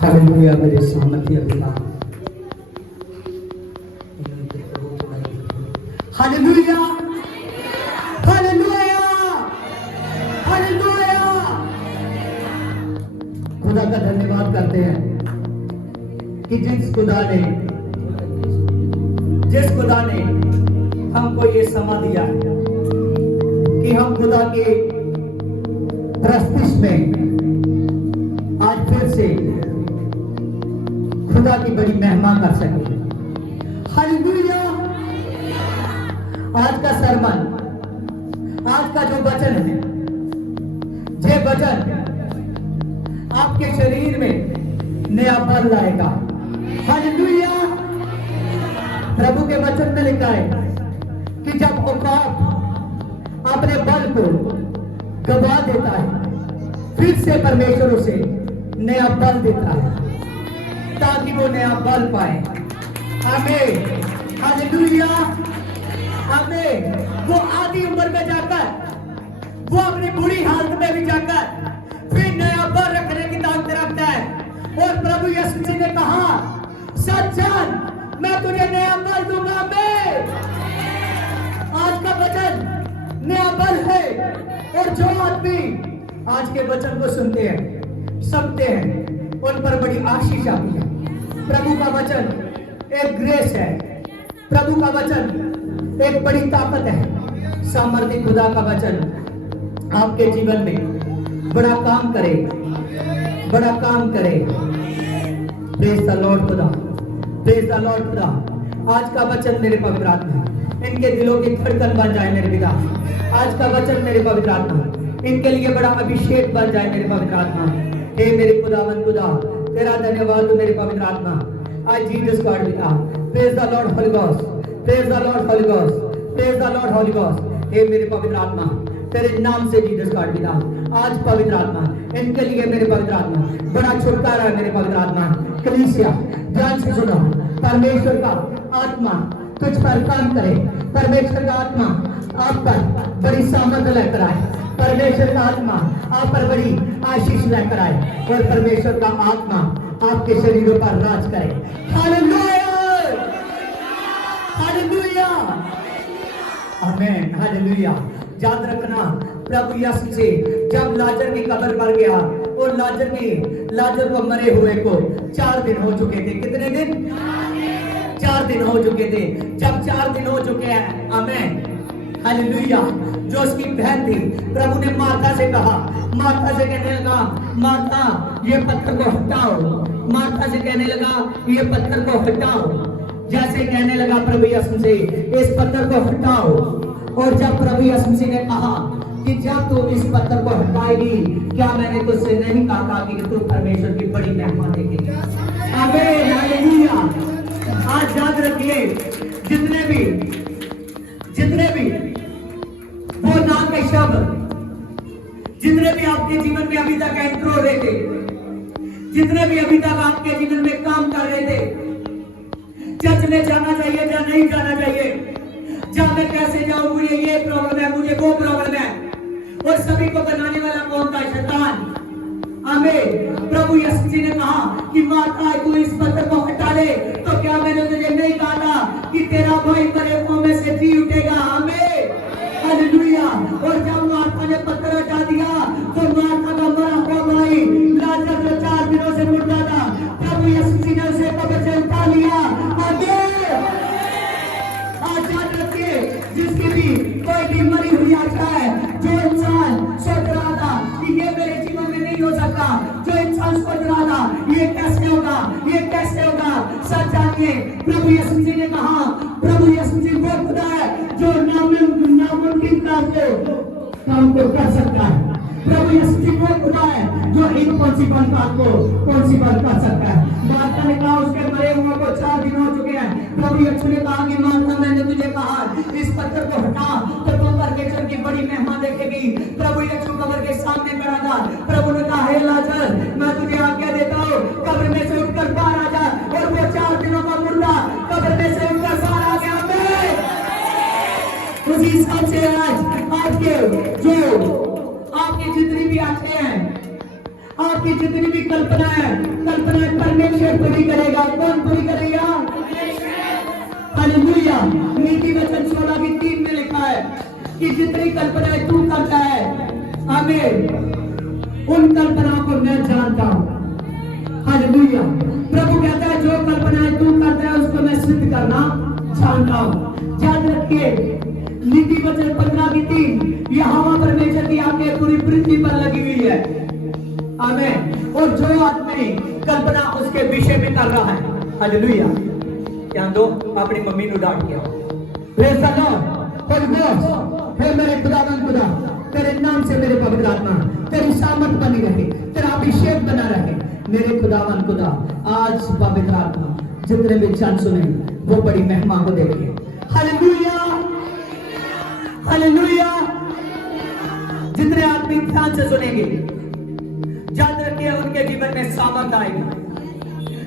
Hallelujah मेरे सामर्थ्य पिता, हालेलुया हालेलुया हालेलुया। खुदा का धन्यवाद करते हैं कि जिस खुदा ने हमको ये समा दिया है कि हम खुदा के प्रस्तिश में आज फिर से खुदा की बड़ी महिमा कर सके। हालेलुया। आज का सरमन, आज का जो वचन है, ये वचन आपके शरीर में नया बल लाएगा। हालेलुया। प्रभु के वचन में लिखा है कि जब औकात अपने बल को गवा देता है, फिर से परमेश्वर उसे नया बल देता है ताकि वो नया बल पाए। आमीन। हालेलुया। आमीन। वो आधी उम्र में जाकर, वो अपनी बुरी हालत में भी जाकर फिर नया बल रखने की ताकत रखता है। और प्रभु यीशु मसीह ने कहा, सज्जन मैं तुझे नया बल दूंगा। आमीन। आज का वचन नया बल है। और जो आदमी आज के वचन को सुनते हैं, समझते हैं, उन पर बड़ी आशीष आती है। प्रभु का वचन एक ग्रेस है। प्रभु का वचन एक बड़ी ताकत है। सामर्थ्य खुदा का वचन आपके जीवन में बड़ा काम करे, बड़ा काम करे। प्रेज द लॉर्ड खुदा, प्रेज द लॉर्ड खुदा। आज का वचन मेरे पवित्र आत्मा, इनके दिलों की धड़कन बन जाए मेरे पिता। आज का वचन मेरे पवित्र आत्मा, इनके लिए बड़ा अभिषेक बन जाए मेरे पवित्र आत्मा। हे मेरे खुदावंद खुदा, तेरा धन्यवाद मेरे पवित्र आत्मा। आज जीसस गॉड पिता, praise the Lord Holy Ghost, praise the Lord Holy Ghost, praise the Lord Holy Ghost. हे मेरे पवित्र आत्मा, तेरे नाम से जीसस गॉड पिता, आज पवित्र आत्मा इनके लिए मेरे पवित्र आत्मा बड़ा छुटकारा है मेरे पवित्र आत्मा। कलीसिया ध्यान से सुनो, परमेश्वर का आत्मा तुझ पर काम करे। परमेश्वर का आत्मा आप पर बड़ी सामर्थ लेकर आए। परमेश्वर का आत्मा आप पर बड़ी आशीष लेकर आए और परमेश्वर का आत्मा आपके शरीरों पर राज करे। हालेलुया, हालेलुया, आमीन, हालेलुया। याद रखना, प्रभु यीशु से जब लाजर की कब्र पर गया और लाजर को मरे हुए को 4 दिन हो चुके थे। कितने दिन? 4 दिन हो चुके थे। जब 4 दिन हो चुके हैं, आमीन, हालेलुया, जो उसकी बहन थी, प्रभु ने मार्था से कहा, मार्था से कहने लगा, मार्था ये पत्थर को हटाओ। मार्था से कहने लगा, ये पत्थर को हटाओ। जैसे कहने लगा प्रभु यीशु से, इस पत्थर को हटाओ। और जब प्रभु यीशु मसीह ने कहा कि जब तू इस पत्थर को हटाएगी, क्या मैंने तुझसे नहीं कहा था कि तू परमेश्वर की बड़ी महिमा देगी। आमीन, हालेलुया। आज याद रखिए, जितने भी वो नाम के शब्द, जितने भी आपके जीवन में अभी तक एंटर हो रहे थे, जितने भी अभी तक आपके जीवन में काम कर रहे थे, चर्च में जाना चाहिए या नहीं जाना चाहिए, जहाँ मैं कैसे जाऊं, मुझे ये प्रॉब्लम है, मुझे वो प्रॉब्लम है, और सभी को बनाने वाला कौन था? शैतान। आमीन। प्रभु यीशु जी ने कहा कि माता तू इस पत्थर को हटा ले, तो क्या मैंने तुझे नहीं कहा था कि तेरा भाई मरे हुओं में से जी उठेगा। आमीन, हालेलुया। और जब माता ने पत्थर हटा दिया तो माता का मरा हुआ भाई लाजर जो 4 दिनों से मुर्दा था, प्रभु यीशु जी ने उसे कब्र से उठा लिया। आज याद रखिए, जिसकी भी कोई भी मरी हुई आत्मा है, जो इंसान सोच रहा था कि ये मेरे जीवन में नहीं हो सकता, जो इंसान सोच रहा था ये कैसे होगा, ये कैसे होगा? सच जानिए, प्रभु यीशु जी ने कहा, प्रभु यीशु जी वो खुदा है जो नामुमकिन काम को कर सकता है। प्रभु यीशु जी वो खुदा है जो इम्पॉसिबल काम को पॉसिबल कर सकता है। मार्था ने कहा उसके मरे हुए को 4 दिन हो चुके हैं। प्रभु यीशु ने कहा कि मार्था, मैंने तुझे कहा इस पत्थर को हटा तो तू परमेश्वर की बड़ी महिमा देखेगी। प्रभु यीशु कब्र के सामने खड़ा था। प्रभु ने कहा, हे लाजर, मैं तुझे आज्ञा देता हूँ, कब्र में से उठकर बाहर आ जा। और वो 4 दिनों का मुर्दा कब्र में से उठकर बाहर आ गया। उसी हिसाब से आज के जो आपकी जितनी भी आशे हैं, आपकी जितनी भी कल्पनाएं परमेश्वर पूरी करेगा। कौन पूरी करेगा? हालेलुया। नीति वचन 16:3 में लिखा है कि जितनी कल्पनाएं तू करता है, आमीन, उन कल्पनाओं को मैं जानता हूं। हालेलुया। प्रभु कहता है जो कल्पनाएं तू करता है उसको मैं सिद्ध करना जानता हूं। याद रखिए, नीति वचन 15:3, यहोवा परमेश्वर की आंखें पूरी पृथ्वी पर लगी हुई है। आमीन। और जो आदमी कल्पना उसके विषय में कर रहा है, हालेलुया। ध्यान दो, अपनी मम्मी को डांट दिया। Praise the Lord. Holy Ghost, हे मेरे खुदावंद खुदा, तेरे नाम से मेरे पवित्र आत्मा, तेरी सामर्थ बनी रहे, तेरा अभिषेक बना रहे। मेरे खुदावंद खुदा, आज पवित्र आत्मा जितने भी जन सुने वो बड़ी महिमा को देखे। Hallelujah, hallelujah. जितने आदमी ध्यान से सुनेंगे, याद रखिए उनके जीवन में सामर्थ आएगी।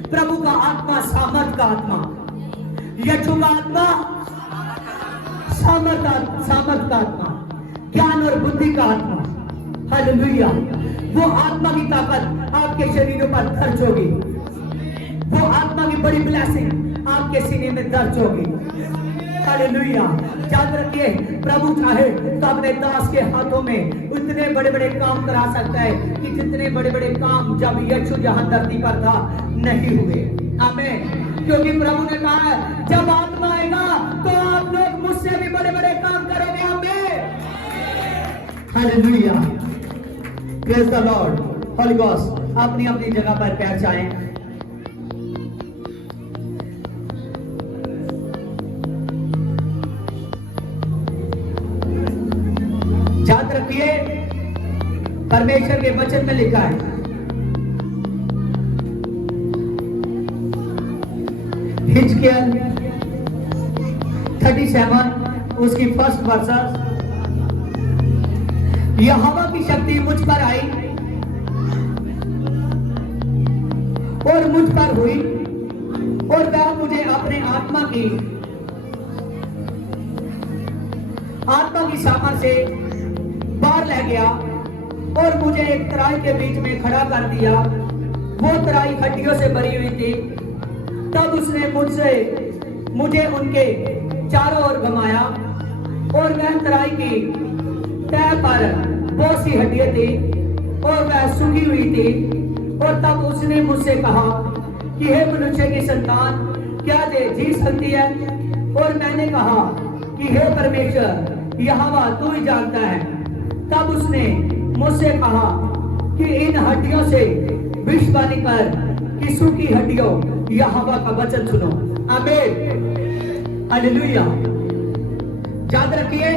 प्रभु का आत्मा सामर्थ का आत्मा, यीशु का आत्मा सामर्थ का आत्मा, ज्ञान और बुद्धि का आत्मा। हालेलुया। वो आत्मा की ताकत आपके शरीरों पर दर्ज होगी। वो आत्मा की बड़ी ब्लेसिंग आपके सीने में दर्ज होगी। हालेलुया। याद रखिए, प्रभु चाहे तो अपने दास के हाथों में उतने बड़े बड़े काम करा सकता है कि जितने बड़े बड़े काम जब यीशु यहाँ धरती पर था नहीं हुए। आमीन। क्योंकि प्रभु ने कहा है, जब आत्मा आएगा तो आप लोग मुझसे भी बड़े बड़े काम करोगे। आमीन। Hallelujah. Praise the Lord. Holy ghost, अपनी अपनी जगह पर बैठ जाएं। याद रखिए, परमेश्वर के वचन में लिखा है, हिजकिय्याह 37 उसकी फर्स्ट वर्सेस, यहोवा की शक्ति मुझ पर आई और मुझ पर हुई और वह मुझे अपने आत्मा की सामर्थ से बाहर ले गया और मुझे एक तराई के बीच में खड़ा कर दिया। वो तराई हड्डियों से भरी हुई थी। तब उसने मुझे उनके चारों ओर घुमाया और वह तराई की तह पर बहुत सी हड्डियां थी और वह सूखी हुई थी। और तब उसने मुझसे कहा कि हे मनुष्य की संतान, क्या जी सकती है? और मैंने कहा कि हे परमेश्वर यहोवा, तू ही जानता है। तब उसने मुझसे कहा कि इन हड्डियों से भविष्यवाणी कर कि सूखी हड्डियों यहोवा का वचन सुनो। आमीन। हालेलुया। याद रखिए,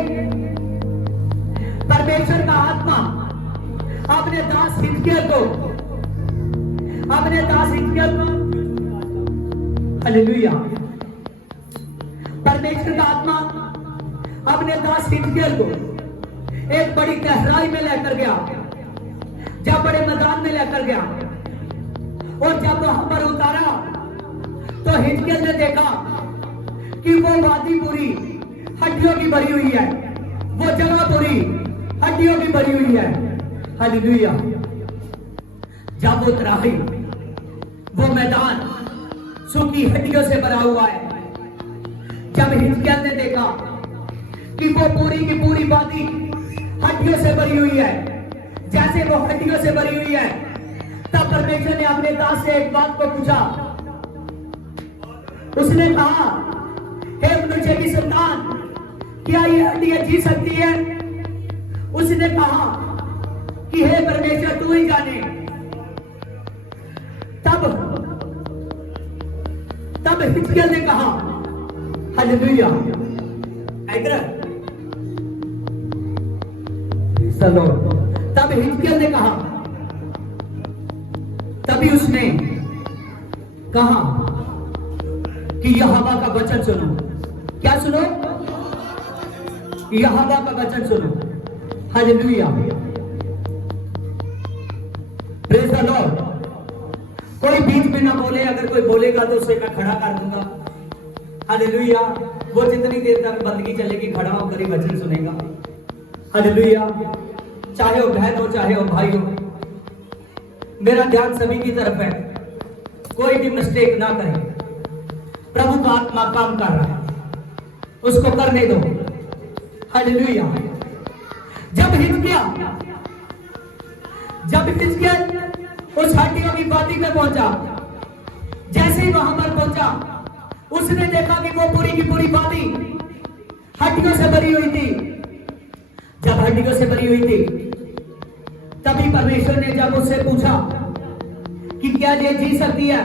परमेश्वर का आत्मा अपने दास हिजकिय्याह को हालेलुया। परमेश्वर का आत्मा अपने दास हिजकिय्याह को एक बड़ी गहराई में लेकर गया, जब बड़े मैदान में लेकर गया और जब वहां पर उतारा तो हिजकिय्याह ने देखा कि वो वादी पूरी हड्डियों की भरी हुई है, वो जगह पूरी हड्डियों की भरी हुई है। हालेलुया। जब वो तराई, वो मैदान सूखी हड्डियों से भरा हुआ है, जब हिजकिय्याह ने देखा कि वो पूरी की पूरी वादी हड्डियों से भरी हुई है, जैसे वो हड्डियों से भरी हुई है, तब परमेश्वर ने अपने दास से एक बात को पूछा। उसने कहा, हे मनुष्य की संतान, क्या ये हड्डियां जी सकती है? उसने कहा कि हे परमेश्वर, तू ही जाने। तब हिजकिय्याह ने कहा, हालेलुया, चलो, तब हिजकिय्याह ने कहा, तभी उसने कहा कि यहोवा का वचन सुनो। क्या सुनो? यहोवा का वचन सुनो। Hallelujah, praise the Lord. कोई बीच में ना बोले, अगर कोई बोलेगा तो उसे मैं खड़ा कर दूंगा। हालेलुया, वो जितनी देर तक बंदगी चलेगी खड़ा होकर ही वचन सुनेगा। हालेलुया, चाहे वो बहन हो चाहे वो भाई हो, मेरा ध्यान सभी की तरफ है, कोई भी मिस्टेक ना करे। प्रभु का आत्मा काम कर रहा है, उसको करने दो। हालेलुया। जब हिजकिय्याह उस हड्डियों की वादी में पहुंचा, जैसे ही वहां पर पहुंचा, उसने देखा कि वो पूरी की पूरी वादी हड्डियों से भरी हुई थी। जब हड्डियों से भरी हुई थी, तभी परमेश्वर ने जब उससे पूछा कि क्या ये जी सकती है,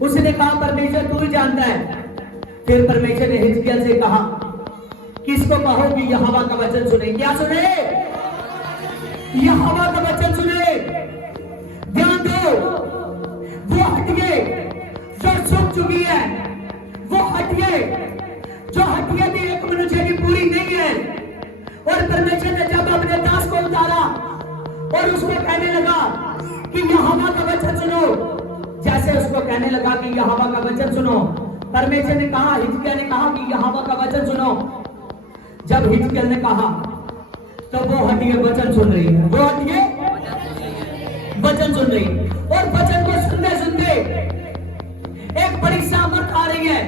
उसने कहा, परमेश्वर तू ही जानता है। फिर परमेश्वर ने हिजकिय्याह से कहा, किसको कहो कि यहोवा का वचन सुने। क्या सुने? यहोवा का वचन सुने। ध्यान दो, वो हड्डियां जो सूख चुकी है, वो हड्डियां भी एक मनुष्य की पूरी नहीं है। और परमेश्वर ने जब अपने दास को उतारा और उसको कहने लगा कि यहोवा का वचन सुनो, जैसे उसको कहने लगा कि यहोवा का वचन सुनो, परमेश्वर ने कहा, हिजकिय्याह ने कहा कि यहोवा का वचन सुनो। जब हिजकिय्याह ने कहा, तो वो हड्डियां वचन सुन रही है, वो हड्डियां वचन सुन रही है। और वचन को सुनते सुनते एक बड़ी सामर्थ आ रही है।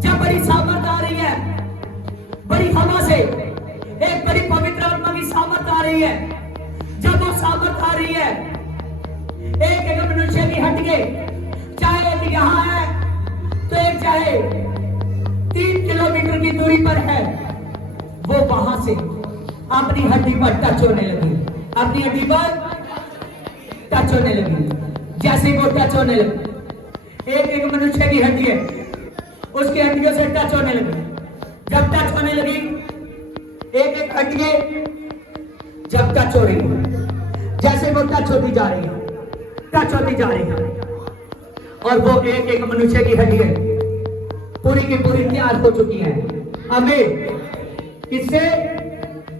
जब बड़ी सामर्थ आ रही है, बड़ी हवा से एक बड़ी पवित्र आत्मा की सामर्थ आ रही है। जब वो सामर्थ आ रही है, एक एक मनुष्य की हड्डियां, चाहे एक यहां है तो एक चाहे 3 किलोमीटर की दूरी पर है, वो वहां से अपनी हड्डी पर टच होने लगी, अपनी हड्डी पर टच होने लगी। जैसे वो टच होने लगी, एक एक मनुष्य की हड्डी है, उसकी हड्डियों से टच होने लगी। जब टच होने लगी, एक एक हड्डी जब टच हो रही है, जैसे वो टच होती जा रही है, टच होती जा रही है, और वो एक एक मनुष्य की हड्डी पूरी की पूरी तैयार हो चुकी है। आमीन। किससे?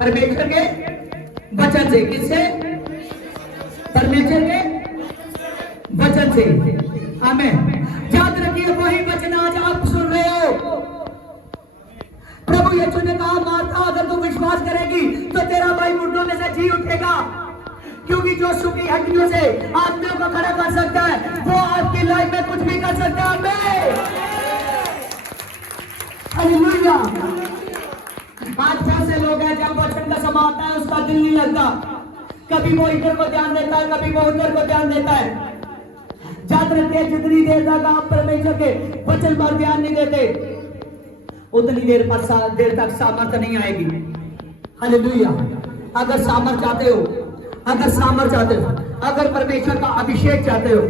परमेश्वर के वचन से। किससे? परमेश्वर के वचन से। आमीन। याद रखिए, वही वचन आज आप सुन रहे हो। प्रभु यीशु ने कहा, मार्था, अगर तू विश्वास करेगी तो तेरा भाई मुर्दों में से जी उठेगा। क्योंकि जो सूखी हड्डियों से आदमियों को खड़ा कर सकता है, वो आपकी लाइफ में कुछ भी कर सकता है। हालेलुया। आज बहुत से लोग हैं, जब वचन का समय आता है उसका दिल नहीं लगता। कभी वो इधर को ध्यान देता है, कभी वो उधर को ध्यान देता है। याद रखिए, जितनी देर तक आप परमेश्वर के वचन पर ध्यान नहीं देते, उतनी देर तक सामर्थ्य नहीं आएगी। हालेलुया। अगर सामर्थ्य चाहते हो, अगर परमेश्वर का अभिषेक चाहते हो,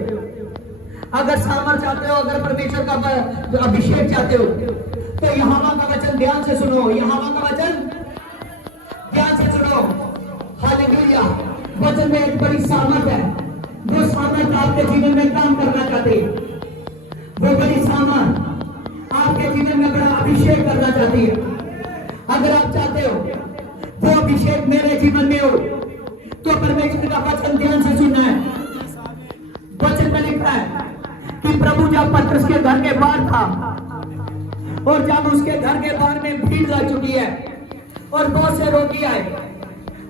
अगर सामर्थ्य चाहते हो, अगर परमेश्वर का अभिषेक चाहते हो, तो यहोवा का वचन ध्यान से सुनो। यहोवा का वचन ध्यान से सुनो। हालेलुया। वचन में एक बड़ी सामर्थ है। वो सामर्थ आपके जीवन में काम करना चाहती है। वो बड़ी सामर्थ आपके जीवन में बड़ा अभिषेक करना चाहती है। अगर आप चाहते हो वो अभिषेक मेरे जीवन में हो, तो परमेश्वर का वचन ध्यान से सुनना है। वचन में लिखा है कि प्रभु जब पतरस के घर के बाहर था, और जब उसके घर के बाहर में भीड़ लग चुकी है और बहुत से रोगी आए,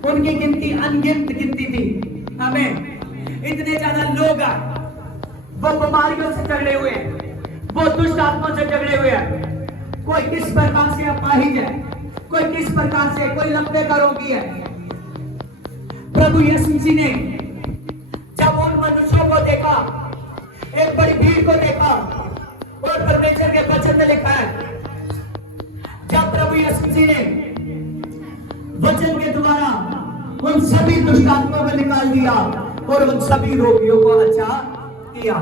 उनकी गिनती अनगिनत गिनती थी। हमें इतने ज्यादा लोग आए, वो बीमारियों से झगड़े हुए हैं, वो दुष्ट आत्मा से झगड़े हुए हैं। कोई किस प्रकार से अपाहिज है, कोई किस प्रकार से, कोई लकवे का रोगी है। प्रभु यीशु मसीह ने जब उन मनुष्यों को देखा, एक बड़ी भीड़ को देखा, और परमेश्वर के वचन में लिखा है, जब प्रभु यीशु मसीह ने वचन के द्वारा उन सभी दुष्ट आत्माओं को निकाल दिया और उन सभी रोगियों को अच्छा किया।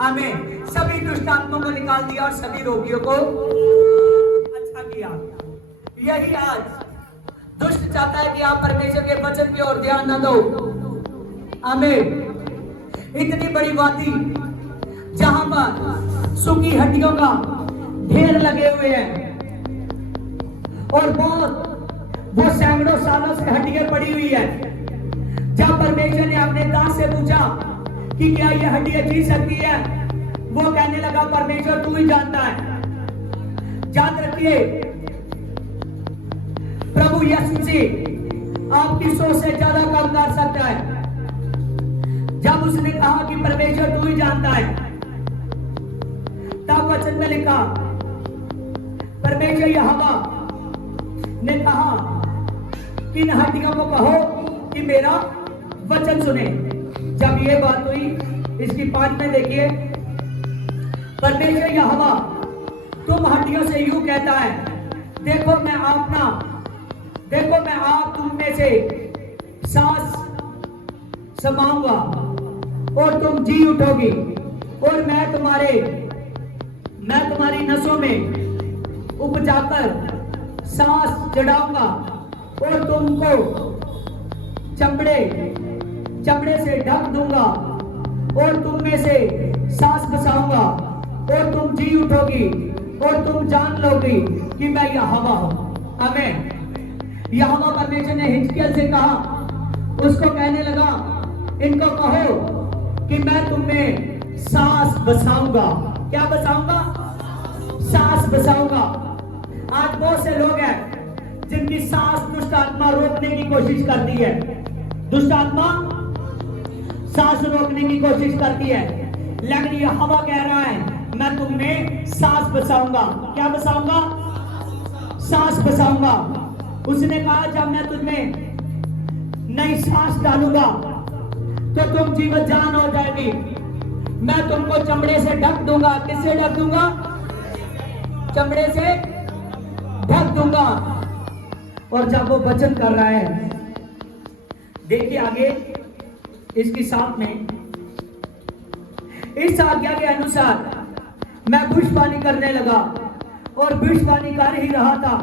आमीन। सभी दुष्ट आत्माओं को निकाल दिया और सभी रोगियों को अच्छा किया। यही आज दुष्ट चाहता है कि आप परमेश्वर के वचन की ओर ध्यान न दो। आमीन। इतनी बड़ी वादी जहां पर सूखी हड्डियों का ढेर लगे हुए हैं और वो सैकड़ों सालों से हड्डियां पड़ी हुई है। जब परमेश्वर ने अपने दास से पूछा कि क्या ये हड्डियां जी सकती है, वो कहने लगा परमेश्वर तू ही जानता है। याद रखिए प्रभु यीशु मसीह आपकी सोच से ज्यादा काम कर सकता है। जब उसने कहा कि परमेश्वर तू ही जानता है, तब वचन में लिखा परमेश्वर यहोवा ने कहा कि इन हड्डियों को कहो कि मेरा वचन सुने। जब ये बात हुई, इसकी 5 में देखिए, परमेश्वर यहोवा तुम हड्डियों से यूं कहता है, देखो मैं आप तुम में से सांस समाऊंगा और तुम जी उठोगी और मैं तुम्हारी नसों में उपजाकर सांस चढ़ाऊंगा और तुमको चमड़े से ढक दूंगा और तुम में से सांस बसाऊंगा और तुम जी उठोगी और तुम जान लोगी कि मैं यहोवा हूं। आमीन। यहोवा परमेश्वर ने हिजकिय्याह से कहा, उसको कहने लगा इनको कहो कि मैं तुम में सांस बसाऊंगा। क्या बसाऊंगा? सांस बसाऊंगा। आज बहुत से लोग हैं जिनकी सांस दुष्ट आत्मा रोकने की कोशिश करती है। दुष्ट आत्मा सांस रोकने की कोशिश करती है, लेकिन यहोवा कह रहा है मैं तुम में सांस बसाऊंगा। क्या बसाऊंगा? सांस बसाऊंगा। उसने कहा जब मैं तुममें नई सांस डालूंगा तो तुम जीवन जान हो जाएगी। मैं तुमको चमड़े से ढक दूंगा। किससे ढक दूंगा? चमड़े से ढक दूंगा। और जब वो वचन कर रहा है, देखिए आगे इसकी 7 में, इस आज्ञा के अनुसार मैं भविष्यवाणी करने लगा और भविष्यवाणी कर ही रहा था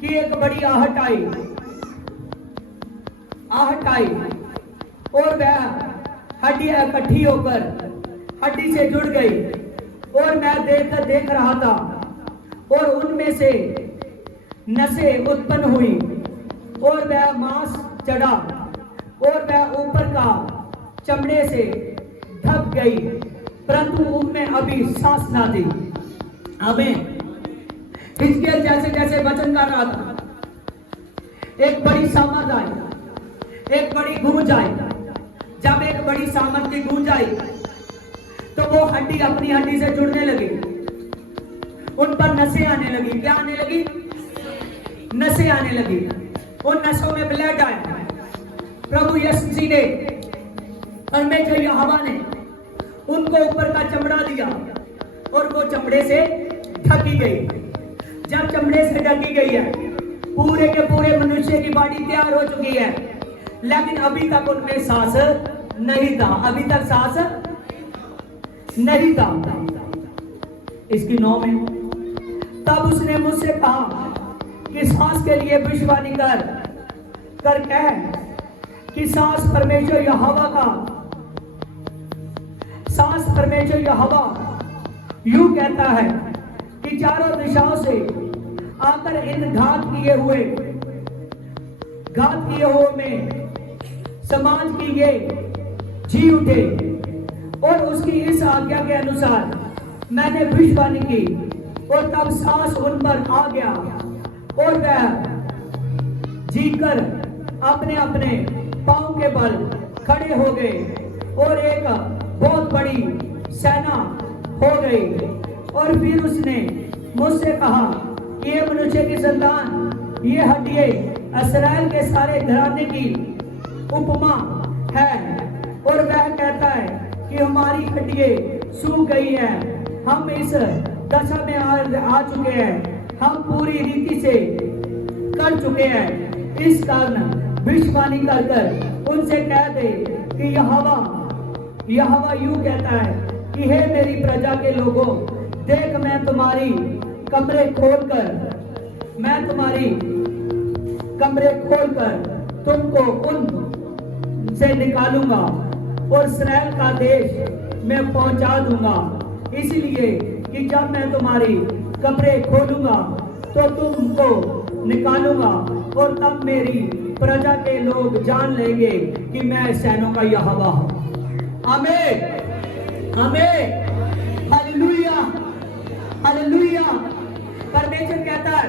कि एक बड़ी आहट आई और वह हड्डियां इकट्ठी होकर हड्डी से जुड़ गई और मैं देख रहा था और उनमें से नसें उत्पन्न हुई और वह मांस चढ़ा और वह ऊपर का चमड़े से ढक गई, परंतु उनमें अभी सांस ना थी। आमीन। हिजकिय्याह जैसे जैसे वचन कर रहा था, एक बड़ी सामर्थ आई, एक बड़ी गूंज आई। जब एक बड़ी सामर्थ की गूंज आई तो वो हड्डी अपनी हड्डी से जुड़ने लगी, उन पर नसें आने लगी। क्या आने लगी? नसें आने लगी। उन नसों में ब्लड आया। प्रभु यीशु मसीह ने, परमेश्वर यहोवा ने उनको ऊपर का चमड़ा दिया और वो चमड़े से ढकी गई। जब चमड़े से ढकी गई है, पूरे के पूरे मनुष्य की बॉडी तैयार हो चुकी है, लेकिन अभी तक उनमें सांस नहीं था। अभी तक सांस नहीं था। इसकी 9 में, तब उसने मुझसे कहा कि सांस के लिए भविष्यवाणी कर कह कि सांस परमेश्वर यहोवा यूं कहता है कि चारों दिशाओं से आकर इन घात किए हुए में समाज की ये जी उठे। और उसकी इस आज्ञा के अनुसार मैंने भविष्यवाणी की और तब सांस उन पर आ गया और वह जीकर अपने अपने पांव के बल खड़े हो गए और एक बहुत बड़ी सेना हो गई। और फिर उसने मुझसे कहा कि ये मनुष्य की संतान, ये हड्डियां इस्राएल के सारे घराने की उपमा है। और वह कहता है कि हमारी हड्डियां सूख गई है, हम इस दशा में आ चुके हैं, हम पूरी रीति से कर चुके हैं। इस कारण भविष्यवाणी कर उनसे कह दे कि यहोवा यूं कहता है कि हे मेरी प्रजा के लोगों, देख मैं तुम्हारी कमरे खोलकर तुमको उन से निकालूंगा और इस्राएल का देश मैं पहुंचा दूंगा। इसलिए कि जब मैं तुम्हारी कमरे खोलूंगा तो तुमको निकालूंगा और तब मेरी प्रजा के लोग जान लेंगे कि मैं सेनों का यहोवा हूं। आमीन, आमीन, हालेलुया, हालेलुया। परमेश्वर कहता है,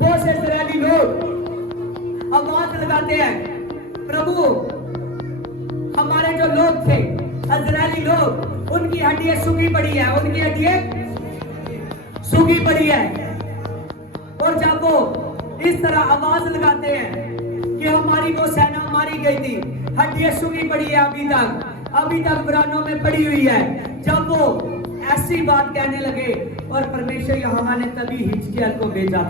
बहुत से इस्राएली लोग आवाज लगाते हैं, प्रभु हमारे जो लोग थे इस्राएली लोग, उनकी हड्डियां सूखी पड़ी है, उनकी हड्डियां सूखी पड़ी है। और जब वो इस तरह आवाज लगाते हैं कि हमारी वो सेना मारी गई थी, हड्डियां सूखी पड़ी है, अभी तक पुरानों में पड़ी हुई है, जब वो ऐसी बात कहने लगे और परमेश्वर यहोवा ने तभी हिजकिय्याह को भेजा।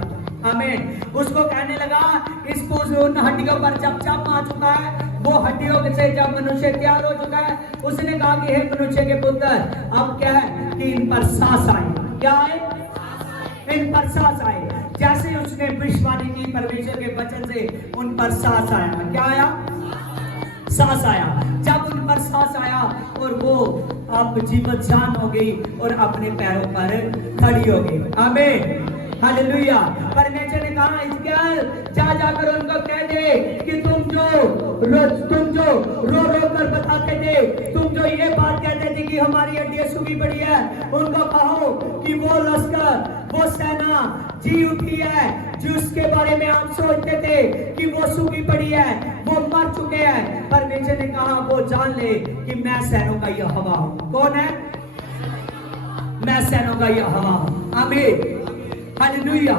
आमीन। उसको कहने लगा, इसको उन हड्डियों पर जब चम आ चुका है, वो हड्डियों से जब मनुष्य तैयार हो चुका है, उसने कहा कि हे मनुष्य के पुत्र, अब क्या है कि इन पर सांस आए। क्या आए? इन पर सांस आए। जैसे उसने भविष्यवाणी की परमेश्वर के वचन से, उन पर सांस आया। क्या आया? सांस आया। जब उन पर सांस आया और वो अब जीवत जान हो गई और अपने पैरों पर खड़ी हो गई। आमीन, हालेलुया। परमेश्वर ने कहा, हिजकिय्याह जा जाकर उनको कह दे कि तुम जो रो रो कर बताते थे, तुम जो ये बात कहते थे कि हमारी हड्डियां सूखी पड़ी है, उनको कहो कि वो लश्कर, वो सेना जी उठी है, जिसके बारे में आप सोचते थे कि वो सूखी पड़ी है, वो मर चुके हैं। परमेश्वर ने कहा, वो जान ले कि मैं सेनों का यहोवा हूं। कौन है? मैं सेनों का यहोवा हूं। आमीन, हालेलुया।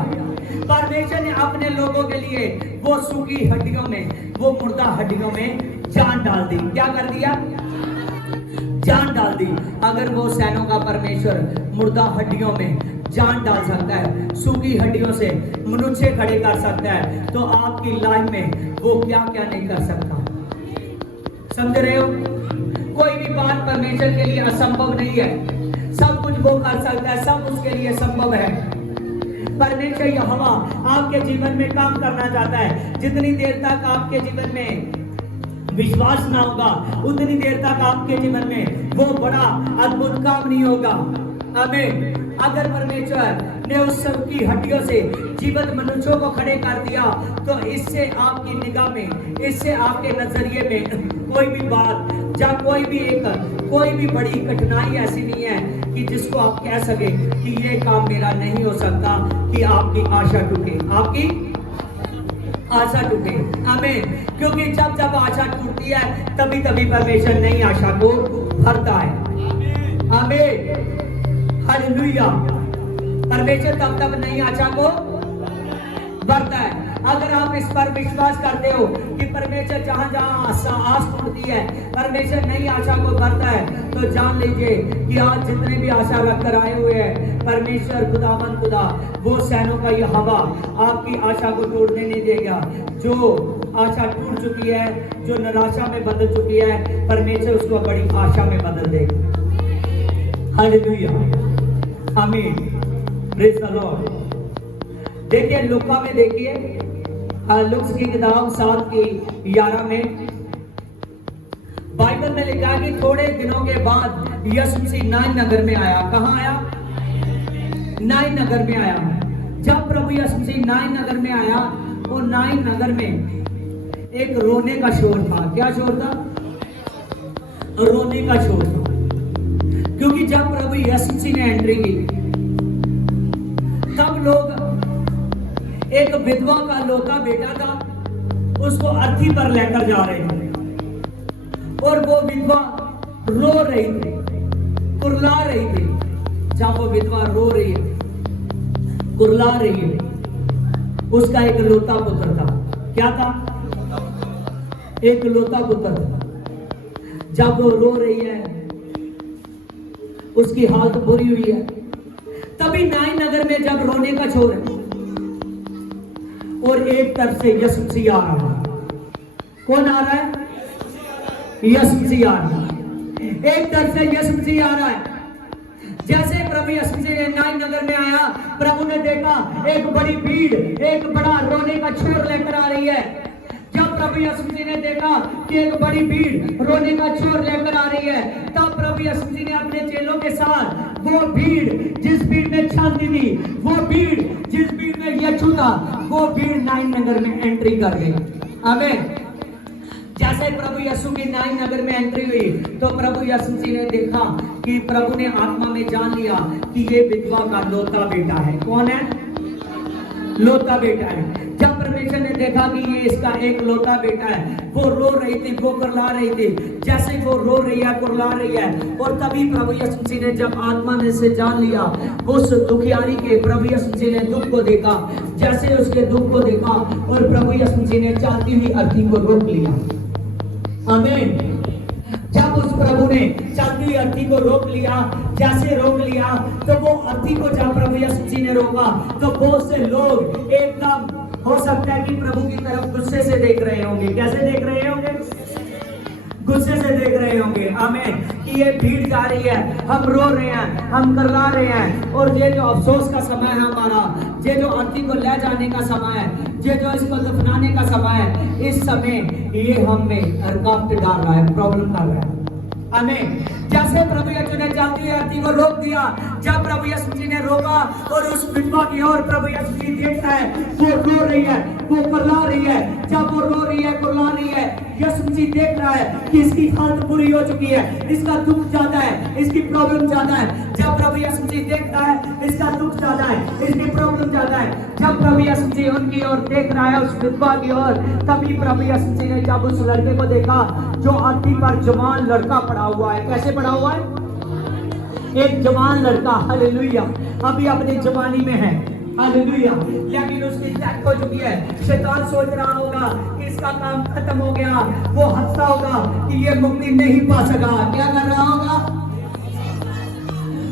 परमेश्वर ने अपने लोगों के लिए वो सूखी हड्डियों में, वो मुर्दा हड्डियों में जान डाल दी। क्या कर दिया? जान डाल दी। अगर वो सेनों का परमेश्वर मुर्दा हड्डियों में जान डाल सकता है, सूखी हड्डियों से मनुष्य खड़े कर सकता है, तो आपकी लाइफ में वो क्या क्या नहीं कर सकता। समझ रहे हो? कोई भी बात परमेश्वर के लिए असंभव नहीं है। सब कुछ वो कर सकता है, सब उसके लिए संभव है। परमेश्वर यहोवा आपके जीवन में काम करना चाहता है। जितनी देर तक आपके जीवन में विश्वास ना होगा, उतनी देर तक आपके जीवन में वो बड़ा अद्भुत काम नहीं होगा। आमीन। अगर परमेश्वर ने उस सब की हड्डियों से जीवित मनुष्यों को खड़े कर दिया, तो इससे आपकी निगाह में, इससे आपके नजरिए में कोई भी बात या कोई भी बड़ी कठिनाई ऐसी नहीं है कि जिसको आप कह सके कि ये काम मेरा नहीं हो सकता, कि आपकी आशा टूटे, आपकी आशा टूटे। आमीन। क्योंकि जब जब आशा टूटती है, तभी तभी परमेश्वर नई आशा को भरता है। आमीन, हालेलुया। परमेश्वर तब तब नई आशा को भरता है। अगर आप इस पर विश्वास करते हो कि परमेश्वर जहां जहां आस टूटती है, परमेश्वर नई आशा को भरता है, तो जान लीजिए कि आज जितने भी आशा रखकर आए हुए हैं, परमेश्वर खुदावन खुदा, वो सेनों का यहोवा आपकी आशा को टूटने नहीं देगा। जो आशा टूट चुकी है, जो निराशा में बदल चुकी है, परमेश्वर उसको बड़ी आशा में बदल देगा। हालेलुया, आमीन, प्रेज द लॉर्ड। देखिए लूका में, देखिए लुक्स की किताब 7:11 में बाइबल में लिखा कि थोड़े दिनों के बाद यीशु मसीह नाइन नगर में आया। कहां आया? नाइन नगर में आया। जब प्रभु यीशु मसीह नाइन नगर में आया, वो नाइन नगर में एक रोने का शोर था। क्या शोर था? रोने का शोर था। क्योंकि जब प्रभु यीशु मसीह ने एंट्री की, तब लोग, एक विधवा का लौता बेटा था, उसको अर्थी पर लेकर जा रहे थे, और वो विधवा रो रही थी, कुरला रही थी। जब वो विधवा रो रही है, कुरला रही है, उसका एक लौता पुत्र था। क्या था? एक लौता पुत्र था। जब वो रो रही है, उसकी हालत बुरी हुई है, तभी नाइन नगर में जब रोने का शोर है, और एक तरफ से यीशु मसीह आ रहा है। कौन आ रहा है? यीशु मसीह आ रहा है। एक तरफ से यीशु मसीह आ रहा है। जैसे प्रभु यीशु मसीह ने नाइन नगर में आया, प्रभु ने देखा एक बड़ी भीड़, एक बड़ा रोने का छोर लेकर आ रही है। जब प्रभु यीशु मसीह ने देखा कि एक बड़ी भीड़ रोने का छोर लेकर आ रही है, तब प्रभु यीशु मसीह ने अपने चेलों के साथ वो भीड़ जिस भीड़ में शांति थी, वो भीड़ जिस भीड़ में यीशु था, वो भीड़ नाइन नगर में एंट्री कर गई। आमीन। जैसे प्रभु यीशु की नाइन नगर में एंट्री हुई, तो प्रभु यीशु मसीह ने देखा कि प्रभु ने आत्मा में जान लिया कि ये विधवा का लौता बेटा है। कौन है? लौता बेटा है। जब परमेश्वर ने देखा कि ये इसका एक लौता बेटा है, वो रो रही थी, वो कुरला रही थी। जैसे वो रो रही है, कुरला रही है, और तभी प्रभु यीशु मसीह ने जब आत्मा में से जान लिया, उस दुखियारी के प्रभु यीशु मसीह ने दुख को देखा। जैसे उसके दुख को देखा, और प्रभु यीशु मसीह ने चलती हुई अर्थी को रोक लिया। आमीन। जब उस प्रभु ने चलती हुई अर्थी को रोक लिया, जैसे रोक लिया, तो वो अर्थी को जब प्रभु यीशु मसीह ने रोका, तो बहुत से लोग एकदम, हो सकता है कि प्रभु की तरफ गुस्से से देख रहे होंगे। कैसे देख रहे होंगे? गुस्से से देख रहे होंगे। आमीन। कि ये भीड़ जा रही है, हम रो रहे हैं, हम करला रहे हैं, और ये जो अफसोस का समय है हमारा, ये जो अर्थी को ले जाने का समय है, ये जो इसको दफनाने का समय है, इस समय ये हम में रुकावट डाल रहा है, प्रॉब्लम कर रहा है। आमीन। जैसे प्रभु यीशु ने चलती हुई अर्थी को रोक दिया, जब प्रभु यीशु मसीह ने रोका और उस विधवा की ओर प्रभु यीशु मसीह देखता है, वो रो रही है, वो कुरला रही है। जब वो रो रही है, कुरला रही है, यीशु मसीह देख रहा है कि इसकी हालत बुरी हो चुकी है, इसका दुख ज्यादा है, इसकी प्रॉब्लम ज्यादा है। जब प्रभु यीशु मसीह देखता है इसका दुख ज्यादा है, इसकी प्रॉब्लम ज्यादा है, जब प्रभु यीशु मसीह उनकी ओर देख रहा है, उस विधवा की ओर, तभी प्रभु यीशु मसीह ने जब उस लड़के को देखा जो अर्थी पर जवान लड़का पड़ा हुआ है। कैसे पड़ा हुआ है? एक जवान लड़का। हालेलुया। अभी अपनी जवानी में है। हालेलुया। लेकिन उसकी डेथ हो चुकी है। शैतान सोच रहा होगा कि इसका काम खत्म हो गया, वो हंसता होगा कि ये मुक्ति नहीं पा सका। क्या कर रहा होगा?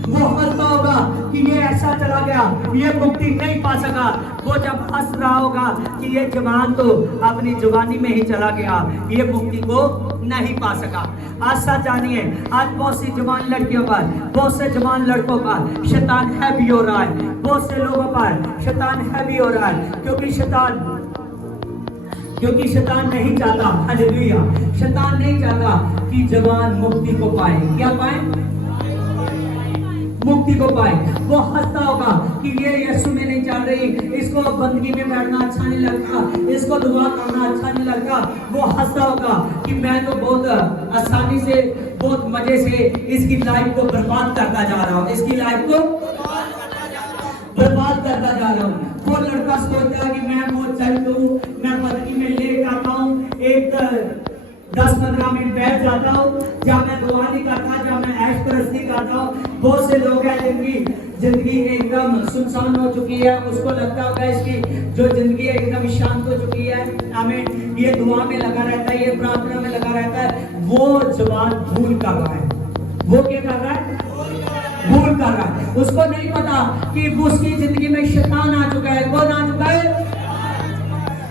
वो हंसता होगा कि ये ऐसा चला गया, ये मुक्ति नहीं पा सका। वो जब हंस रहा होगा कि ये जवान तो अपनी जवानी में ही चला गया, ये मुक्ति को नहीं पा सका। आज सच जानिए, आज बहुत सी जवान लड़कियों पर, बहुत से जवान लड़कों पर शैतान हैवी हो रहा है, बहुत से लोगों पर शैतान हैवी हो रहा है, क्योंकि शैतान नहीं चाहता। हालेलुया। शैतान नहीं चाहता कि जवान मुक्ति को पाए। क्या पाए? मुक्ति को पाए। वो हंसता होगा कि ये यीशु में नहीं चल रही, इसको बंदगी में बैठना अच्छा नहीं लगता, इसको दुआ करना अच्छा नहीं लगता। वो हंसता होगा कि मैं तो बहुत आसानी से, बहुत मजे से इसकी लाइफ को बर्बाद करता जा रहा हूँ, इसकी लाइफ को बर्बाद करता जा रहा हूँ। वो लड़का सोचता है कि मैं बहुत चल दूँ, मैं बंदगी में ले जाता हूँ, एक 10-15 मिनट बैठ जाता हूँ, जब मैं दुआ नहीं करता, जब मैं ऐश परस्ती करता हूँ। बहुत से लोग हैं जिंदगी एकदम सुनसान हो चुकी है, उसको लगता होगा इसकी जो जिंदगी है एकदम शांत हो चुकी है। आमीन। ये दुआ में लगा रहता है, ये प्रार्थना में लगा रहता है। वो जवान भूल कर रहा है। वो क्या कर रहा है? भूल कर रहा है। उसको नहीं पता कि उसकी जिंदगी में शैतान आ चुका है। कौन आ चुका है?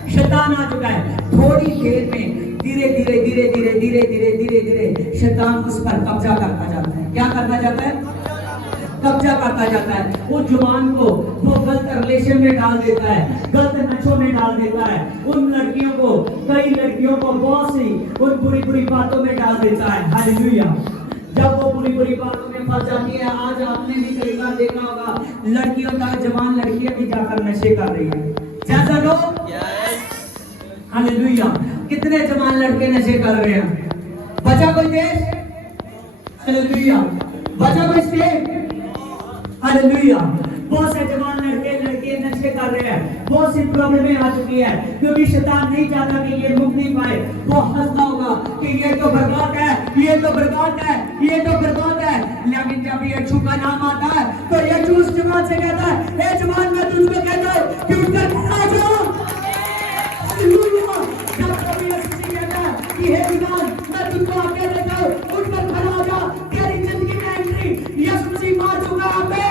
शैतान आ चुका है। थोड़ी देर में धीरे धीरे शैतान उस पर कब्जा करता जाता है। क्या करता जाता है? कब्जा करता जाता है। वो जुबान को वो गलत रिलेशन में डाल देता है, गलत नशों में डाल देता है। उन लड़कियों को, कई लड़कियों को बहुत सी उन बुरी बातों में डाल देता है। हालेलुया। जब वो बुरी बातों में फंस जाती है, आज आपने भी कई बार देखा होगा, लड़कियों का, जवान लड़कियां भी जाकर नशे कर रही है। जैसा लोग, हालेलुया। कितने जवान लड़के नशे कर रहे हैं? बचा कोई देश? हालेलुया। बचा कोई स्टेट? हालेलुया। बहुत से जवान लड़के नशे कर रहे हैं। बहुत सी प्रॉब्लमें आ चुकी है, क्योंकि शैतान नहीं चाहता कि ये मुक्ति पाए। वो हंसता होगा कि ये तो बर्बाद है, ये तो बर्बाद है, ये तो बर्बाद है। लेकिन जब यीशु का नाम आता है, तो यीशु उस जवान से कहता है, ए जवान, मैं तुझको कहता हूं कि उठकर खड़ा हो जाओ। हालेलुया। जब प्रभु यीशु से कहता है कि हे जवान, मैं तुझको आके देता हूं, उठकर खड़ा हो जा, तेरी जिंदगी में एंट्री यीशु मसीह मार चुका है।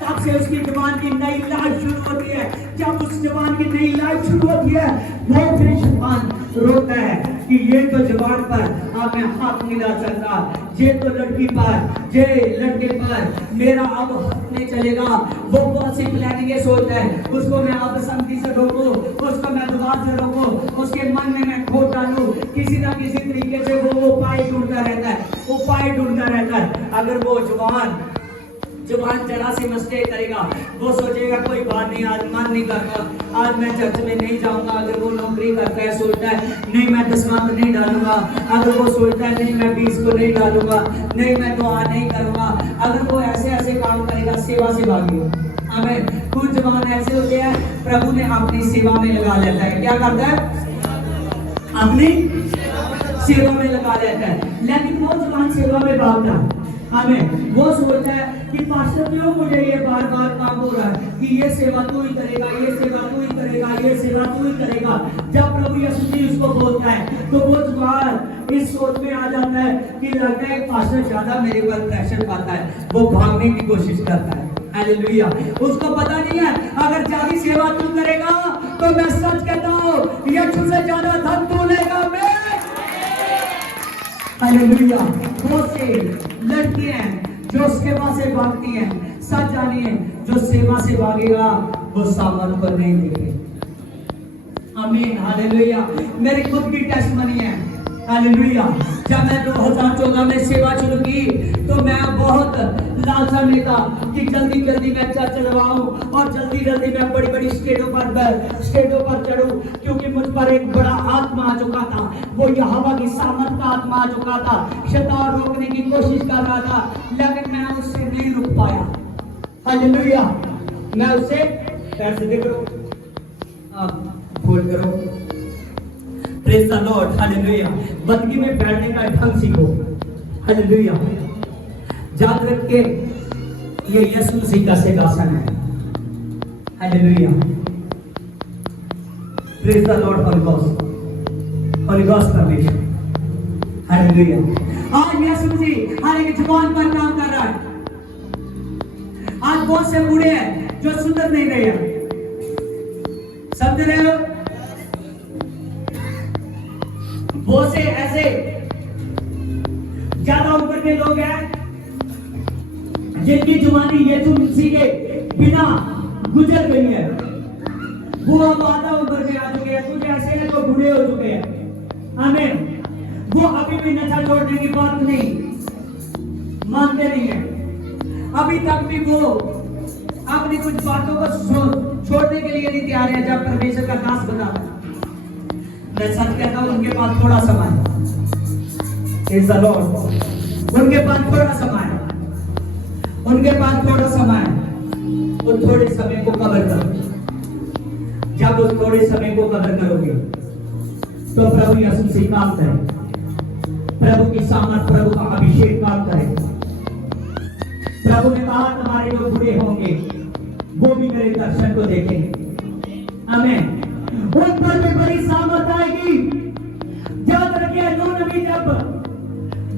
तब से उसकी जवान की नई लाइफ शुरू होती है। जब उस जवान की नई लाइफ शुरू होती है, वो फिर शैतान रोता है कि ये तो जवान पर अब मैं हाथ नहीं डाल सकता, जे तो लड़की पर, जे लड़के पर मेरा अब हाथ नहीं चलेगा। वो बहुत सी प्लानिंग सोचता है, उसको मैं अपसंदी से रोकूं, उसको मैं दुआ से रोकूं, उसके मन में मैं खोट डालूं, किसी ना किसी तरीके से वो उपाय ढूंढता रहता है, उपाय ढूंढता रहता है। अगर वो जुबान जरा से मिस्टेक करेगा, वो सोचेगा कोई बात नहीं, आज मन नहीं करता, आज मैं चर्च में नहीं जाऊंगा। अगर वो नौकरी करता है, सोचता है नहीं मैं दशमांश नहीं डालूंगा, अगर वो सोचता है नहीं मैं 20 को नहीं डालूंगा, नहीं मैं दुआ नहीं करूंगा, अगर वो ऐसे ऐसे काम करेगा, सेवा से भागेगा। हमें कुछ जवान ऐसे होते हैं, प्रभु ने अपनी सेवा में लगा लेता है, क्या करता है, अपनी सेवा में लगा लेता है। लेकिन वो जवान सेवा में भागता है, हमें वो सोचता है कि पास्टर क्यों मुझे ये बार बार काम हो रहा है कि ये सेवा तू ही करेगा, ये सेवा तू ही करेगा, ये सेवा तू ही करेगा। जब प्रभु यीशु मसीह उसको बोलता है तो वो जवान इस सोच में आ जाता है कि लगता है पास्टर ज्यादा मेरे पर प्रेशर पाता है, वो भागने की कोशिश करता है। हालेलुया। उसको पता नहीं है अगर ज्यादा सेवा तू करेगा तो मैं सच कहता हूँ यीशु से ज्यादा धन तू लेगा। मैं हालेलुया। बहुत से लड़कियां हैं जो सेवा से भागती हैं, सच जानिए जो सेवा से भागेगा वो सामर्थ को नहीं देखेगा। आमीन। हालेलुया। मेरी खुद की टेस्टमनी है। हालेलुया। जब मैं 2014 में सेवा शुरू की तो मैं बहुत लालसा में था कि जल्दी जल्दी मैं चर्च चढ़वाऊं और जल्दी जल्दी मैं बड़ी बड़ी स्टेजों पर चढ़ूं, क्योंकि मुझ पर एक बड़ा आत्मा आ चुका था, वो यहोवा की सामर्थ का आत्मा आ चुका था। शैतान रोकने की कोशिश कर रहा था, लेकिन मैं उससे नहीं रुक पाया। हालेलुया। मैं उससे पैसे दे करो, आप फोल्ड करो। Praise the Lord. हालेलुया। बंदगी में बैठने का ढंग सीखो। हालेलुया। याद रख के ये यीशु मसीह का सिंहासन है। Hallelujah. Praise the Lord. Holi ghost परमेश्वर। हालेलुया। आज यीशु मसीह हर एक जुबान पर काम कर रहा है। आज बहुत से बूढ़े हैं जो सुधर नहीं रहे हैं, समझ रहे हो? बहुत से ऐसे ज्यादा उम्र के लोग हैं जिनकी जुबानी यीशु मसीह के बिना गुजर गई है। वो अब आधा उम्र के आ चुके हैं, कुछ ऐसे हैं जो बूढ़े हो चुके हैं। आमीन। वो अभी भी नशा छोड़ने की बात नहीं मानते नहीं है, अभी तक भी वो अपनी कुछ बातों को छोड़ने के लिए नहीं तैयार है। जब परमेश्वर का दास बना, मैं सच कहता हूं उनके पास थोड़ा समय है। इस उनके पास थोड़ा समय है, उनके पास थोड़ा समय है। वो थोड़े समय को कवर करो। जब उस थोड़े समय को कवर करोगे तो प्रभु यीशु मसीह काम करे, प्रभु की सामर्थ, प्रभु का अभिषेक काम करे। प्रभु ने कहा तुम्हारे जो बूढ़े होंगे वो भी मेरे दर्शन को देखेंगे। आमीन। उन पर भी बड़ी सामर्थ आएगी। याद रखिए, नूह नबी जब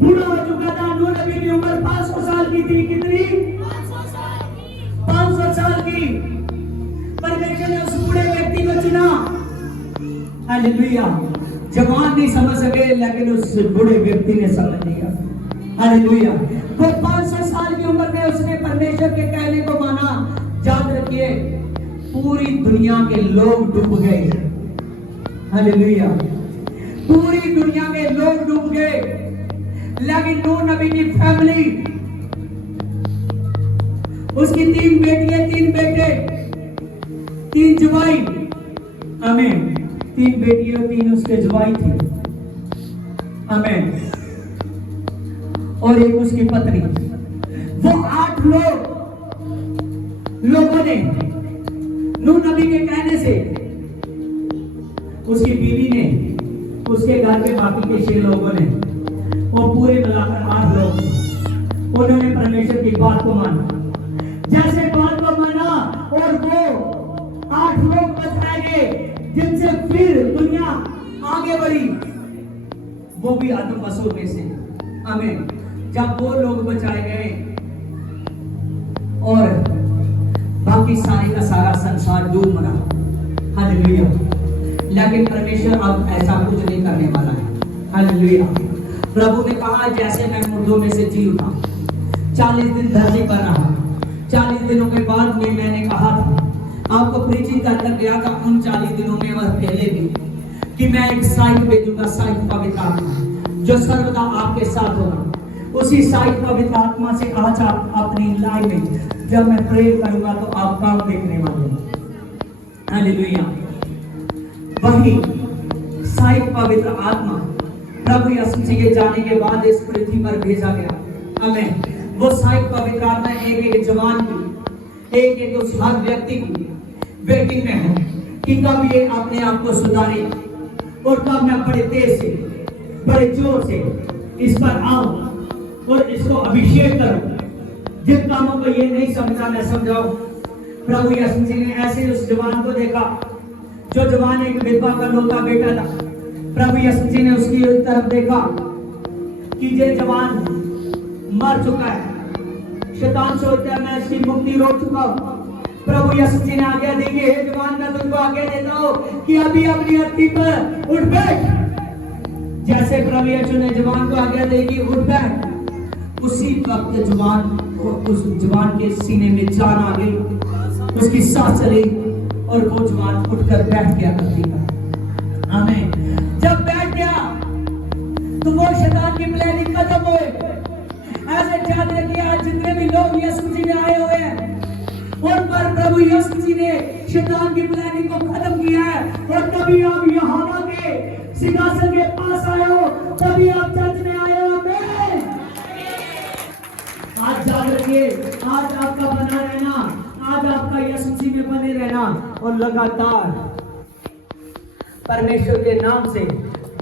बूढ़ा हो चुका था, नूह नबी की उम्र 500 साल की थी। कितनी? 500 साल की। परमेश्वर ने उस बूढ़े व्यक्ति को चुना। हालेलुया। जवान नहीं समझ सके, लेकिन उस बूढ़े व्यक्ति ने समझ लिया। हालेलुया। वो 500 साल की उम्र में उसने परमेश्वर के कहने को माना। याद रखिए, पूरी दुनिया के लोग डूब गए। हालेलुया। पूरी दुनिया के लोग डूब गए, लेकिन नूह नबी की फैमिली, उसकी 3 बेटियां, 3 बेटे, 3 जुबाई। आमीन। 3 बेटियां, 3 उसके जुबाई थे। आमीन। और एक उसकी पत्नी। वो 8 लोगों ने नूह नबी के कहने से, उसकी बीवी ने, उसके घर के बाकी के 6 लोगों ने, वो पूरे मिलाकर 8 लोग, उन्होंने परमेश्वर की बात को माना। जैसे बात को माना और वो 8 लोग बचाए गए, जिनसे फिर दुनिया आगे बढ़ी, वो भी आदम मसूह में से। आमीन। जब वो लोग बचाए गए और बाकी सारे का सारा संसार डूब मरा। हालेलुया। लेकिन परमेश्वर अब ऐसा कुछ नहीं करने वाला है। हालेलुया। प्रभु ने कहा जैसे मैं मुर्दों में से जी उठा, 40 दिन धरती पर रहा, 40 दिनों के बाद में मैंने कहा था, आपको प्रीचिंग कर गया था उन 40 दिनों में और पहले भी, कि मैं एक साइट भेजूंगा, साइट पवित्र आत्मा जो सर्वदा आपके साथ होगा। उसी साइट पवित्र आत्मा से कहा था अपनी लाइफ में जब मैं प्रे करूंगा तो आप काम देखने वाले हैं। हालेलुया। वही साइट पवित्र आत्मा प्रभु यीशु मसीह के जाने के बाद इस पृथ्वी पर भेजा गया। आमीन। वो साइट पवित्र आत्मा एक जवान की, एक उस हर व्यक्ति की वेटिंग में है कि कब ये अपने आप को सुधारे और कब मैं बड़े तेज से, बड़े जोर से इस पर आऊं और इसको अभिषेक करूं। जिन कामों को ये नहीं समझा मैं समझाऊं। प्रभु यीशु मसीह ने ऐसे उस जवान को देखा, जो जवान एक विधवा का लौता बेटा था। प्रभु यीशु मसीह ने उसकी तरफ देखा कि ये जवान मर चुका है, शैतान सोचता है मैं इसकी मुक्ति रोक चुका हूं। प्रभु यीशु मसीह ने आज्ञा दी कि हे जवान, मैं तुझको आज्ञा देता हूं कि अभी अपनी अर्थी पर उठ बैठ। जैसे प्रभु यीशु ने जवान को आज्ञा दी कि उठ बैठ, उसी वक्त जवान को, उस जवान के सीने में जान आ गई, उसकी सांस चली और वो जवान उठकर बैठ गया अर्थी पर। आमीन। जब बैठ गया तो वो शैतान की प्लानिंग खत्म हुई। ऐसे याद रखिए आज जितने भी लोग यीशु मसीह में आए हुए हैं उन पर प्रभु यीशु मसीह ने शैतान की प्लानिंग को खत्म किया है। और कभी आप यहोवा के सिंहासन के पास आए हो, तभी आप चर्च में आए हो। आमीन। आज याद रखिए, आज आपका बना रहना, आज आपका यीशु मसीह में बने रहना और लगातार परमेश्वर के नाम से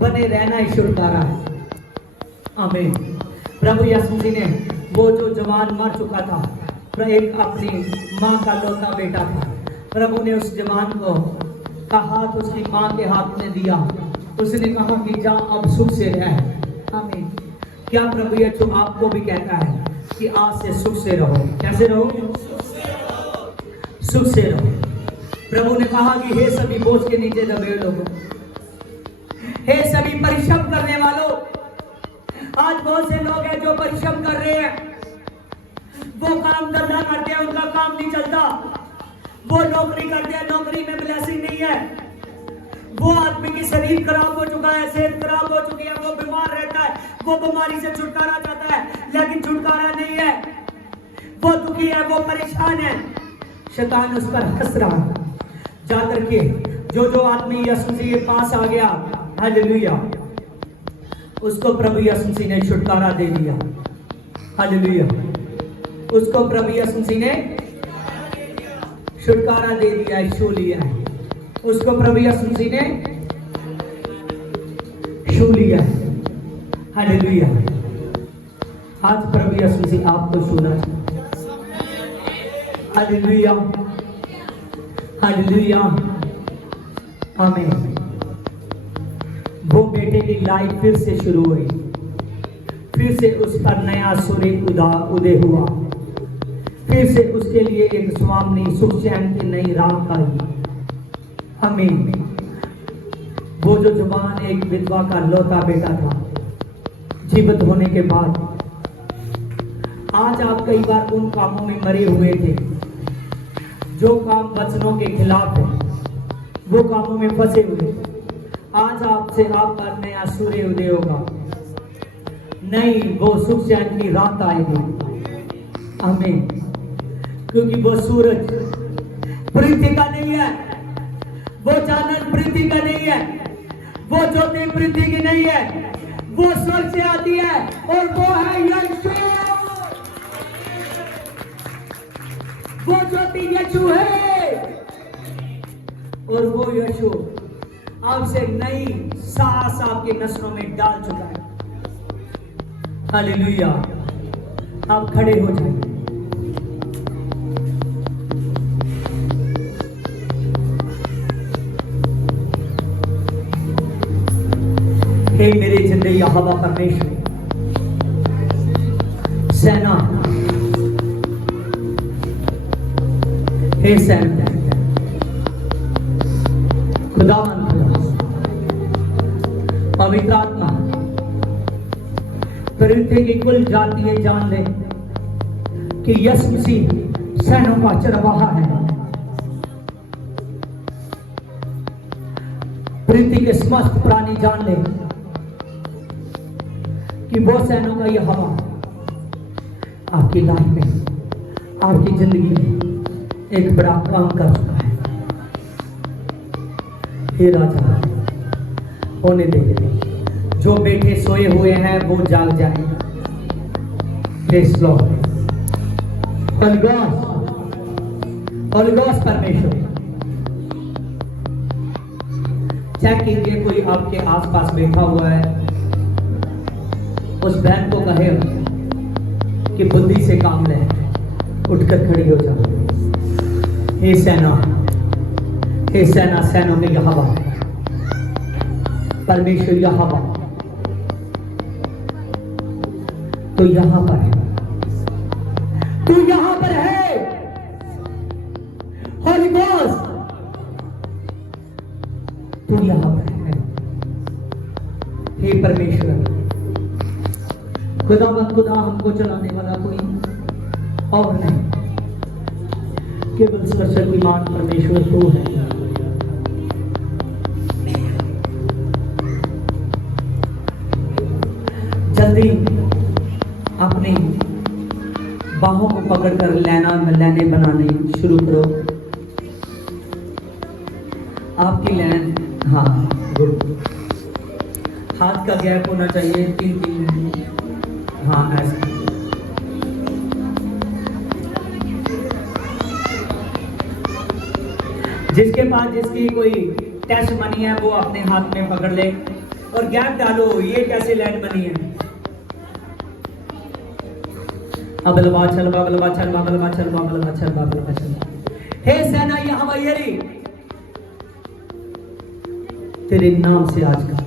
बने रहना ही छुटकारा है। आमीन। प्रभु यीशु मसीह ने वो जो जवान मर चुका था, एक अपनी माँ का लौता बेटा था, प्रभु ने उस जवान को का हाथ उसकी माँ के हाथ में दिया। उसने कहा कि जा अब सुख से रह। आमीन। क्या प्रभु यीशु आपको भी कहता है कि आज से सुख से रहो। कैसे रहो? सुख से रहो। प्रभु ने कहा कि हे सभी बोझ के नीचे दबे लोगों, हे सभी परिश्रम करने वालों। आज बहुत से लोग हैं जो परिश्रम कर रहे हैं, वो काम धंधा करते हैं, उनका काम नहीं चलता। वो नौकरी करते हैं, नौकरी में ब्लेसिंग नहीं है। वो आदमी की शरीर खराब हो चुका है, सेहत खराब हो चुकी है, वो बीमार रहता है, वो बीमारी से छुटकारा चाहता है लेकिन छुटकारा नहीं है। वो दुखी है, वो परेशान है, शैतान उस पर हंस रहा है। याद रखिए, जो आदमी यीशु मसीह के पास आ गया, हालेलुया, उसको प्रभु यीशु मसीह ने छुटकारा दे दिया। हालेलुया। उसको प्रभु यीशु मसीह ने छुटकारा दे दिया, छू लिया है। उसको प्रभु यीशु मसीह ने छू लिया है। हालेलुया। आज प्रभु यीशु मसीह आपको छूना है। हालेलुया, हालेलुया, आमीन। वो बेटे की लाइफ फिर से शुरू हुई, फिर से उस पर नया सूर्य उदय हुआ, फिर से उसके लिए एक स्वामी सुख चैन की नई राह आई। आमीन। वो जो जवान एक विधवा का लौता बेटा था, जीवित होने के बाद आज आप कई बार उन कामों में मरे हुए थे जो काम वचनों के खिलाफ है, वो कामों में फंसे हुए। आज आपसे आप पर नया सूर्य उदय होगा, नई वो सुख चैन की रात आएगी। आमीन। क्योंकि वो सूरज पृथ्वी का नहीं है, वो चांद पृथ्वी का नहीं है, वो ज्योति पृथ्वी की नहीं है, वो स्वर्ग से आती है और वो है यीशु। वो ज्योति यीशु है और वो यीशु आपसे नई सांस आपके नसों में डाल चुका है। हालेलुया। आप खड़े हो जाइए। हे मेरे जिंदे यहोवा परमेश्वर, सेना, हे सेना, खुदावन पवित्र आत्मा, पृथ्वी की कुल जाति जान ले कि यीशु मसीह सैनों का चरवाहा है। पृथ्वी के समस्त प्राणी जान ले कि वो सैनों का यह हवा आपकी लाइफ में, आपकी जिंदगी में एक बड़ा काम कर रहा है। हे राजा, होने दे, जो बैठे सोए हुए हैं वो जाग जाए। Praise Lord. अलगोस परमेश्वर। चेक कीजिए, कोई आपके आसपास बैठा हुआ है, उस बहन को कहे कि बुद्धि से काम ले, उठकर खड़ी हो जाओ। हे सेना, हे सेना, सैनों में यहोवा परमेश्वर यहोवा तो यहां पर है, तू यहां पर है। होली गोस्ट, तू यहां पर है। हे परमेश्वर, खुदा हमको चलाने वाला कोई और नहीं, केवल सर्वशक्तिमान परमेश्वर तू है। जल्दी अपनी बाहों को पकड़कर लेने बनाने शुरू करो। आपकी लाइन, हाँ गुड, हाथ का गैप होना चाहिए 3-3, हाँ ऐसा। जिसके पास जिसकी कोई टेस्ट मनी है वो अपने हाथ में पकड़ ले और गैप डालो। ये कैसे लैंड बनी है? अबलवा चल बाबलवा चल बाबलवा चल बाबलवा चल बाबलवा चल। हे सेना यहोवा यरी, तेरे नाम से आज का